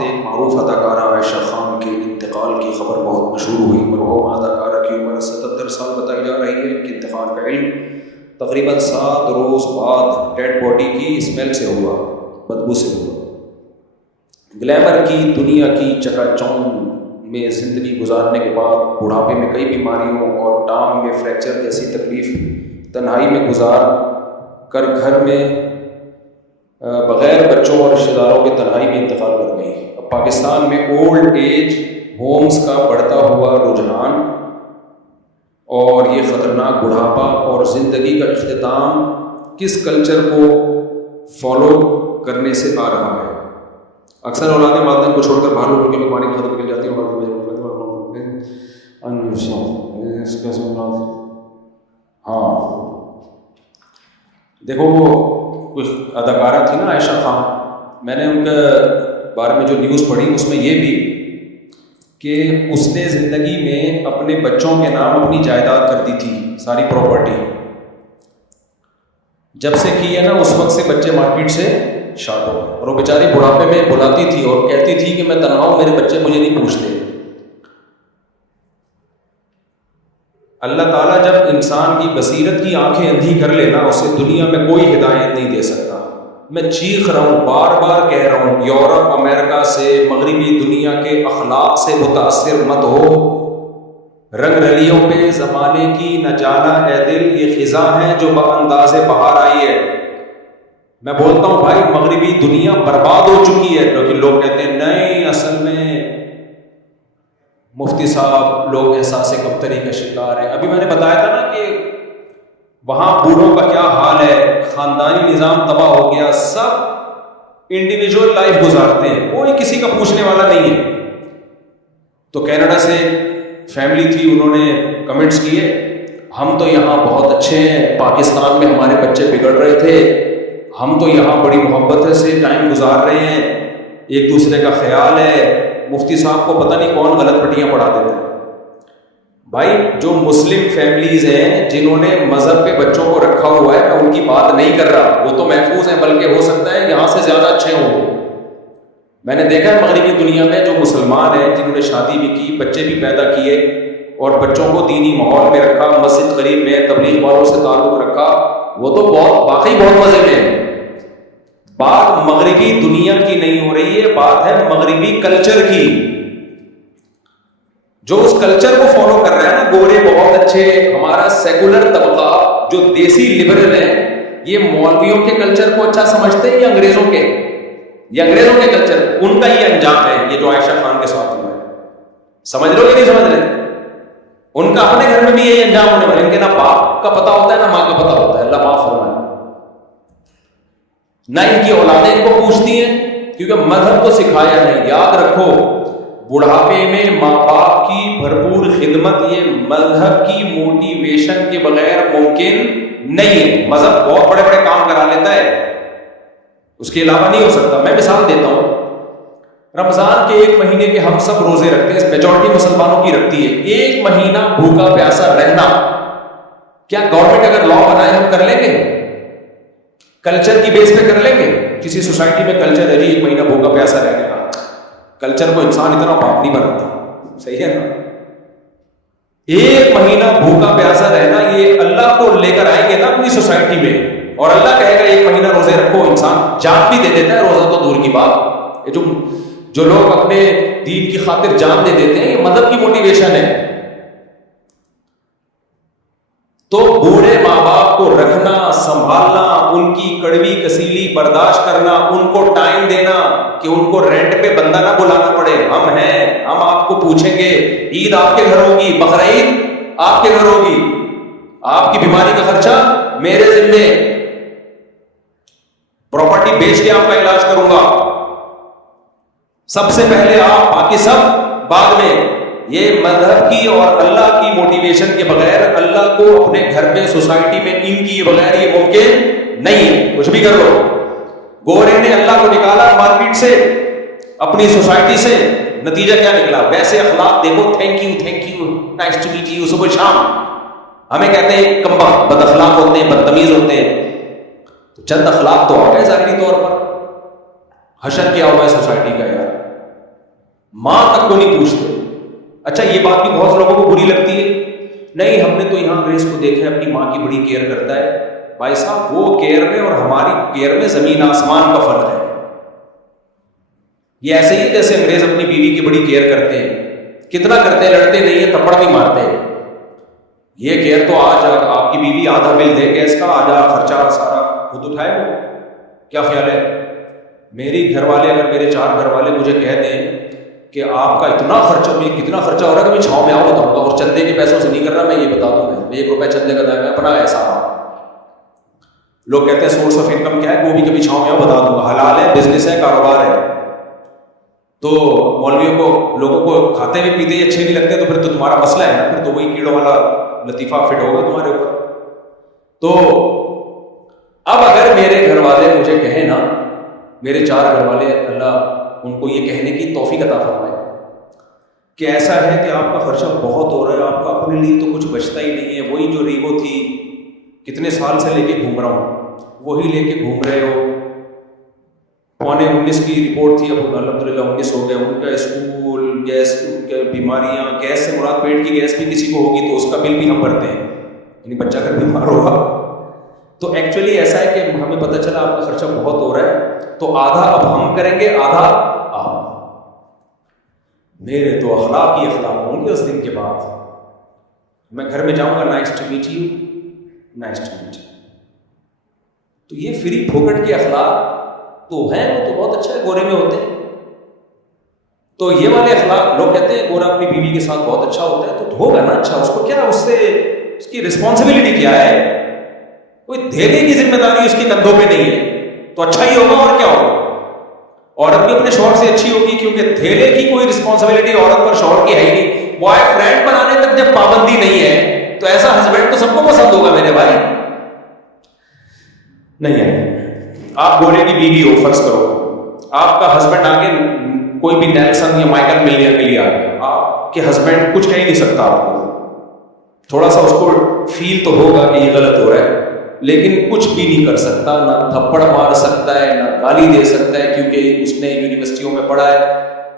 وقت ایک معروف اداکارہ عائشہ خان کے انتقال کی خبر بہت مشہور ہوئی. مرحوم اداکارہ کی عمر 77 سال بتائی جا رہی ہے. ان کے انتقال کا علم تقریباً 7 روز بعد ڈیڈ باڈی کی اسمیل سے ہوا، بدبو سے ہوا. گلیمر کی دنیا کی چکا چوند میں زندگی گزارنے کے بعد بڑھاپے میں کئی بیماریوں اور ٹانگ میں فریکچر جیسی تکلیف تنہائی میں گزار کر گھر میں بغیر بچوں اور رشتہ داروں کے تنہائی میں انتقال کر گئی. اب پاکستان میں اولڈ ایج ہومز کا بڑھتا ہوا رجحان اور یہ خطرناک بڑھاپا اور زندگی کا اختتام کس کلچر کو فالو کرنے سے آ رہا ہے؟ اکثر اولادیں والدین کو چھوڑ کر باہر ملک میں کمانے کی خاطر نکل جاتی ہیں. ہاں دیکھو، وہ کچھ اداکارہ تھی نا عائشہ خان، میں نے ان کے بارے میں جو نیوز پڑھی اس میں یہ بھی کہ اس نے زندگی میں اپنے بچوں کے نام اپنی جائیداد کر دی تھی، ساری پراپرٹی. جب سے کی ہے نا اس وقت سے بچے مارکیٹ سے شارٹ ہو گئے، اور وہ بیچاری بڑھاپے میں بلاتی تھی اور کہتی تھی کہ میں تنہا ہوں، میرے بچے مجھے نہیں پوچھتے. اللہ تعالیٰ جب انسان کی بصیرت کی آنکھیں اندھی کر لینا، اسے دنیا میں کوئی ہدایت نہیں دے سکتا. میں چیخ رہا ہوں، بار بار کہہ رہا ہوں، یورپ امریکہ سے مغربی دنیا کے اخلاق سے متاثر مت ہو. رنگ رلیوں پہ زمانے کی نہ جانا اے دل یہ خزاں ہے جو بانداز بہار آئی ہے. میں بولتا ہوں بھائی مغربی دنیا برباد ہو چکی ہے، لیکن لوگ کہتے ہیں نہیں، اصل میں مفتی صاحب لوگ احساس کمتری کا شکار ہیں. ابھی میں نے بتایا تھا نا کہ وہاں بوڑھوں کا کیا حال ہے، خاندانی نظام تباہ ہو گیا، سب انڈیویجول لائف گزارتے ہیں، کوئی کسی کا پوچھنے والا نہیں ہے. تو کینیڈا سے فیملی تھی، انہوں نے کمنٹس کیے، ہم تو یہاں بہت اچھے ہیں، پاکستان میں ہمارے بچے بگڑ رہے تھے، ہم تو یہاں بڑی محبت سے ٹائم گزار رہے ہیں، ایک دوسرے کا خیال ہے. مفتی صاحب کو پتہ نہیں کون غلط پٹیاں پڑھا دیتے ہیں. بھائی جو مسلم فیملیز ہیں جنہوں نے مذہب پہ بچوں کو رکھا ہوا ہے، میں ان کی بات نہیں کر رہا، وہ تو محفوظ ہیں، بلکہ ہو سکتا ہے یہاں سے زیادہ اچھے ہوں. میں نے دیکھا ہے مغربی دنیا میں جو مسلمان ہیں جنہوں نے شادی بھی کی، بچے بھی پیدا کیے اور بچوں کو دینی ماحول میں رکھا، مسجد قریب میں تبلیغ والوں سے تعلق رکھا، وہ تو واقعی بہت مزے میں ہیں. بات مغربی دنیا کی نہیں ہو رہی ہے، بات ہے مغربی کلچر کی. جو اس کلچر کو فالو کر رہا ہے نا، گورے بہت اچھے، ہمارا سیکولر طبقہ جو دیسی لبرل ہیں، یہ مولویوں کے کلچر کو اچھا سمجھتے ہیں یا انگریزوں کے؟ یہ انگریزوں کے کلچر، ان کا یہ انجام ہے یہ جو عائشہ خان کے ساتھ ہوا ہے. سمجھ لو کہ نہیں سمجھ رہے؟ ان کا اپنے گھر میں بھی یہی انجام ہونے والا. ان کے نہ باپ کا پتہ ہوتا ہے نہ ماں کا پتہ ہوتا ہے، اللہ معاف فرمائے. نہ ان کی اولادیں ان کو پوچھتی ہیں کیونکہ مذہب کو سکھایا نہیں. یاد رکھو، بڑھاپے میں ماں باپ کی بھرپور خدمت یہ مذہب کی موٹیویشن کے بغیر ممکن نہیں ہے. مذہب بہت بڑے بڑے کام کرا لیتا ہے، اس کے علاوہ نہیں ہو سکتا. میں مثال دیتا ہوں، رمضان کے 1 مہینے کے ہم سب روزے رکھتے ہیں، میجورٹی مسلمانوں کی رکھتی ہے. 1 مہینہ بھوکا پیاسا رہنا کیا گورنمنٹ اگر لا بنائے ہم کر لیں گے؟ کلچر کی بیس پہ کر لیں گے؟ کسی سوسائٹی میں کلچر ہے جی 1 مہینہ بھوکا پیاسا رہنے کا، کلچر کو انسان اتنا پاپ نہیں بناتا، صحیح ہے نا؟ 1 مہینہ بھوکا پیاسا رہنا یہ اللہ کو لے کر آئیں گے نا اپنی سوسائٹی میں، اور اللہ کہے گا 1 مہینہ روزے رکھو. انسان جان بھی دے دیتا ہے، روزہ تو دور کی بات. یہ جو لوگ اپنے دین کی خاطر جان دے دیتے ہیں، یہ مذہب کی موٹیویشن ہے. تو بوڑھے ماں باپ کو رکھنا، سنبھالنا، ان کی کڑوی کسیلی برداشت کرنا، ان کو ٹائم دینا کہ ان کو رینٹ پہ بندہ نہ بلانا پڑے. ہم ہیں، ہم آپ کو پوچھیں گے، عید آپ کے گھر ہوگی، بقرعید آپ کے گھر ہوگی، آپ کی بیماری کا خرچہ میرے ذمے، پراپرٹی بیچ کے آپ کا علاج کروں گا، سب سے پہلے آپ، باقی سب بعد میں. یہ مذہب کی اور اللہ کی موٹیویشن کے بغیر، اللہ کو اپنے گھر میں سوسائٹی میں ان کی بغیر یہ ممکن نہیں ہے. کچھ بھی کر لو. گورے نے اللہ کو نکالا مارکیٹ سے، اپنی سوسائٹی سے، نتیجہ کیا نکلا؟ ویسے اخلاق دیکھو، thank you, nice to meet you, صبح شام. ہمیں کہتے ہیں کمبا، بد اخلاق ہوتے ہیں، بدتمیز ہوتے ہیں. چند اخلاق تو آ گئے ظاہری طور پر. حشر کیا ہوا ہے سوسائٹی کا یار. ماں تک کو نہیں پوچھتے. اچھا یہ بات بھی بہت لوگوں کو بری لگتی ہے, نہیں ہم نے تو یہاں انگریز کو دیکھا ہے اپنی ماں کی بڑی کیئر کرتا ہے. بھائی صاحب وہ کیئر میں اور ہماری کیئر میں زمین آسمان کا فرق ہے. یہ ایسے ہی ہے جیسے انگریز اپنی بیوی کی بڑی کیئر کرتے ہیں. کتنا کرتے ہیں, لڑتے نہیں ہیں, تھپڑ بھی مارتے ہیں. یہ کیئر تو آج آپ کی بیوی آدھا بل دے گیس کا, آدھا خرچہ سارا خود اٹھائے. وہ کیا خیال ہے؟ میری گھر والے, اگر میرے 4 گھر والے مجھے کہہ دیں کہ آپ کا اتنا خرچہ, میں کتنا خرچہ ہو رہا ہے کہ میں چھاؤں میں آؤں بتاؤں گا, اور چندے کے پیسوں سے نہیں کر رہا, میں یہ بتا دوں, میں 1 روپے چندے کا دائیں, میں اپنا ایسا رہا. لوگ کہتے ہیں سورس آف انکم کیا ہے, وہ بھی کبھی چھاؤں میں آؤں بتا دوں گا. حلال ہے, بزنس ہے, کاروبار ہے. تو مولویوں کو, لوگوں کو کھاتے ہوئے پیتے ہی اچھے نہیں لگتے, تو پھر تو تمہارا مسئلہ ہے نا, پھر تو وہی کیڑوں والا لطیفہ فٹ ہوگا تمہارے اوپر. تو اب اگر میرے گھر والے مجھے کہیں نا, میرے 4 گھر والے, اللہ ان کو یہ کہنے کی توفیق عطا فرمائے کہ ایسا ہے کہ آپ کا خرچہ بہت ہو رہا ہے, آپ کا اپنے لیے تو کچھ بچتا ہی نہیں ہے, وہی جو ریوو تھی کتنے سال سے لے کے گھوم رہا ہوں, وہی لے کے گھوم رہے ہو. 19 کی رپورٹ تھی, اب الحمدللہ 19 ہو گیا. ان کا اسکول, گیس, بیماریاں, گیس سے مراد پیٹ کی گیس بھی کسی کو ہوگی تو اس کا بل بھی ہم بھرتے ہیں, یعنی بچہ اگر بیمار ہوگا. تو ایکچولی ایسا ہے کہ ہمیں پتہ چلا آپ کا خرچہ بہت ہو رہا ہے, تو آدھا اب ہم کریں گے, آدھا آپ. میرے تو اخلاق ہی اخلاق ہوں گے اس دن کے بعد. میں گھر میں جاؤں گا, nice to meet you, nice to meet you. تو یہ فری پھوکٹ کے اخلاق تو ہیں, وہ تو بہت اچھا ہے, گورے میں ہوتے ہیں. تو یہ والے اخلاق, لوگ کہتے ہیں گورا اپنی بیوی کے ساتھ بہت اچھا ہوتا ہے, تو ہوگا نا اچھا, اس کو کیا, اس سے اس کی رسپانسبلٹی کیا ہے, کوئی دینے کی ذمہ داری اس کے کندھوں پہ نہیں ہے, تو اچھا ہی ہوگا. اور کیا ہوگا, عورت بھی اپنے شوہر سے اچھی ہوگی, کیونکہ دھیلے کی کوئی رسپانسبلٹی عورت پر شوہر کی ہے ہی نہیں. بوائے فرینڈ بنانے تک جب پابندی نہیں ہے تو ایسا ہسبینڈ تو سب کو پسند ہوگا میرے بھائی. نہیں ہے, آپ گورے کی بیوی ہو, فرض کرو آپ کا ہسبینڈ آگے کوئی بھی نیلسن یا مائیکل ملنے کے لیے آ گیا, آپ کے ہسبینڈ کچھ کہہ ہی نہیں سکتا آپ کو. تھوڑا سا اس کو فیل تو ہوگا کہ یہ غلط ہو رہا ہے, لیکن کچھ بھی نہیں کر سکتا, نہ تھپڑ مار سکتا ہے, نہ گالی دے سکتا ہے, کیونکہ اس نے یونیورسٹیوں میں پڑھا ہے,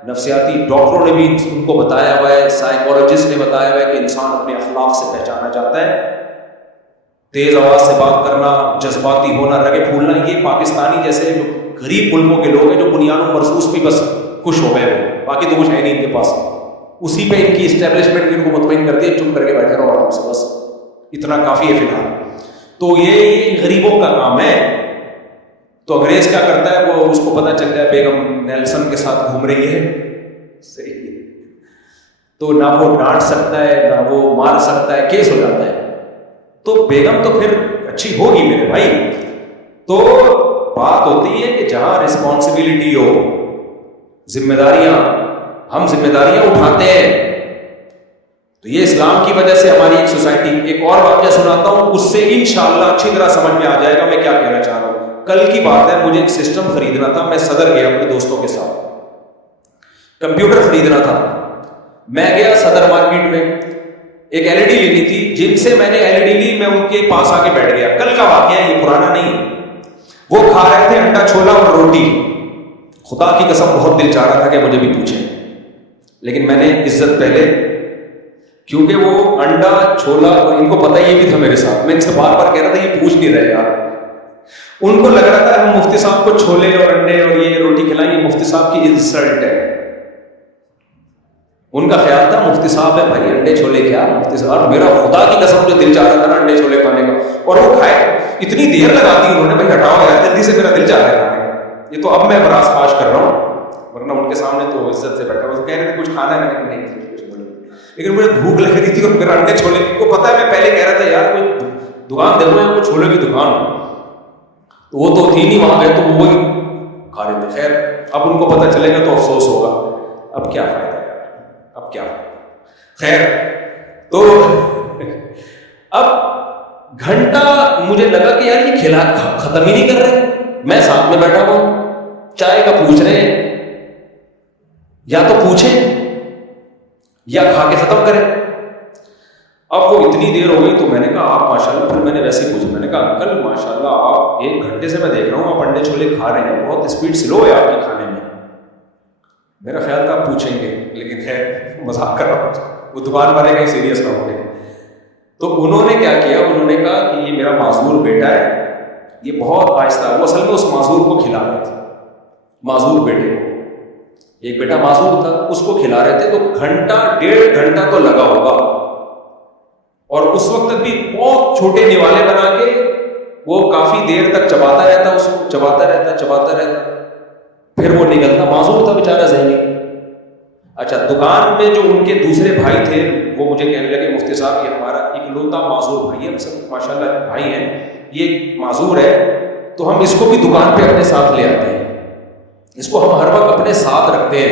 نفسیاتی ڈاکٹروں نے بھی ان کو بتایا ہوا ہے, سائیکالوجسٹ نے بتایا ہوا ہے کہ انسان اپنے اخلاق سے پہچانا جاتا ہے. تیز آواز سے بات کرنا, جذباتی ہونا, رگے پھولنا, یہ پاکستانی جیسے جو غریب ملکوں کے لوگ ہیں جو بنیاد و مرصوص بھی بس خوش ہو گئے ہو, باقی تو کچھ ہے نہیں ان کے پاس, اسی پہ ان کی اسٹیبلشمنٹ بھی ان کو مطمئن کرتی ہے, چپ کر کے بیٹھے رہو آرام سے, بس اتنا کافی ہے فی الحال. تو یہ غریبوں کا کام ہے. تو انگریز کیا کرتا ہے, وہ اس کو پتہ چل جائے بیگم نیلسن کے ساتھ گھوم رہی ہے, صحیح ہے, تو نہ وہ ڈانٹ سکتا ہے, نہ وہ مار سکتا ہے, کیس ہو جاتا ہے. تو بیگم تو پھر اچھی ہوگی میرے بھائی. تو بات ہوتی ہے کہ جہاں رسپانسبلٹی ہو, ذمہ داریاں, ہم ذمہ داریاں اٹھاتے ہیں. تو یہ اسلام کی وجہ سے ہماری ایک سوسائٹی. ایک اور واقعہ سناتا ہوں, اس سے انشاءاللہ اچھی طرح سمجھ میں آ جائے گا میں کیا کہنا چاہ رہا ہوں. کل کی بات ہے, مجھے ایک سسٹم خریدنا تھا, میں صدر گیا اپنے دوستوں کے ساتھ, کمپیوٹر خریدنا تھا. میں گیا صدر مارکیٹ میں, ایک ایل ای ڈی لینی تھی, جن سے میں نے ایل ای ڈی لی, میں ان کے پاس آ کے بیٹھ گیا. کل کا واقعہ ہے, یہ پرانا نہیں ہے. وہ کھا رہے تھے انڈا چھولا اور روٹی. خدا کی قسم بہت دل چاہ رہا تھا کہ مجھے بھی پوچھیں, لیکن میں نے عزت پہلے, کیونکہ وہ انڈا چھولا, اور ان کو پتہ یہ بھی تھا میرے ساتھ, میں ان سے بار بار کہہ رہا تھا یہ پوچھ نہیں رہے یار. ان کو لگ رہا تھا ہم مفتی صاحب کو چھولے اور انڈے اور یہ روٹی کھلائیں, یہ مفتی صاحب کی انسلٹ ہے. ان کا خیال تھا مفتی صاحب ہے بھائی, انڈے چھولے کیا مفتی صاحب. میرا خدا کی قسم جو دل چاہ رہا تھا نا انڈے چھولے کھانے کا, اور وہ کھائے. اتنی دیر لگا دی انہوں نے, بھائی ہٹاؤ یار جلدی سے, میرا دل چاہ رہا ہے کھانے کا. یہ تو اب میں براز فاش کر رہا ہوں, ورنہ ان کے سامنے تو عزت سے بیٹھا. وہ کہہ رہے تھے کچھ کھانا ہے, میں نہیں, لیکن مجھے بھوک لگ رہی تھی, اور میرا انڈے چھولے کو پتا ہے, میں پہلے کہہ رہا تھا یار کوئی دکان دیکھو یا کوئی چھولے کی دکان, تو وہ تو تھی نہیں وہاں گئے, تو وہی کھا رہے تھے. خیر اب ان کو پتہ چلے گا تو افسوس ہوگا, اب کیا فائدہ ہے, اب کیا. خیر تو اب گھنٹہ مجھے لگا کہ یار یہ کھلا ختم ہی نہیں کر رہے. میں ساتھ میں بیٹھا ہوں, چائے کا پوچھ رہے ہیں, یا تو پوچھیں یا کھا کے ختم کریں. اب وہ اتنی دیر ہو گئی, تو میں نے کہا آپ ماشاءاللہ, پھر میں نے ویسے ہی پوچھا, میں نے کہا انکل ماشاءاللہ آپ 1 گھنٹے سے میں دیکھ رہا ہوں آپ انڈے چھولے کھا رہے ہیں, بہت اسپیڈ سلو ہے آپ کے کھانے میں. میرا خیال تھا آپ پوچھیں گے، لیکن خیر مذاق کر رہا ہوں، وہ دکان والے کہیں سیریس نہ ہو گئے. تو انہوں نے کیا کیا، انہوں نے کہا کہ یہ میرا معذور بیٹا ہے، یہ بہت آہستہ، وہ اصل میں اس معذور کو کھلا رہے تھے، معذور بیٹے کو، ایک بیٹا معذور تھا، اس کو کھلا رہے تھے. تو گھنٹہ 1.5 گھنٹہ تو لگا ہوگا، اور اس وقت بھی بہت چھوٹے نوالے بنا کے وہ کافی دیر تک چباتا رہتا، اس کو چباتا رہتا، پھر وہ نکلتا. معذور تھا بیچارہ ذہنی. اچھا، دکان میں جو ان کے دوسرے بھائی تھے وہ مجھے کہنے لگے مفتی صاحب یہ ہمارا اکلوتا معذور بھائی ہے، ہم سب ماشاء اللہ بھائی ہیں، یہ معذور ہے تو ہم اس کو بھی دکان پہ اپنے ساتھ لے آتے ہیں، اس کو ہم ہر وقت اپنے ساتھ رکھتے ہیں.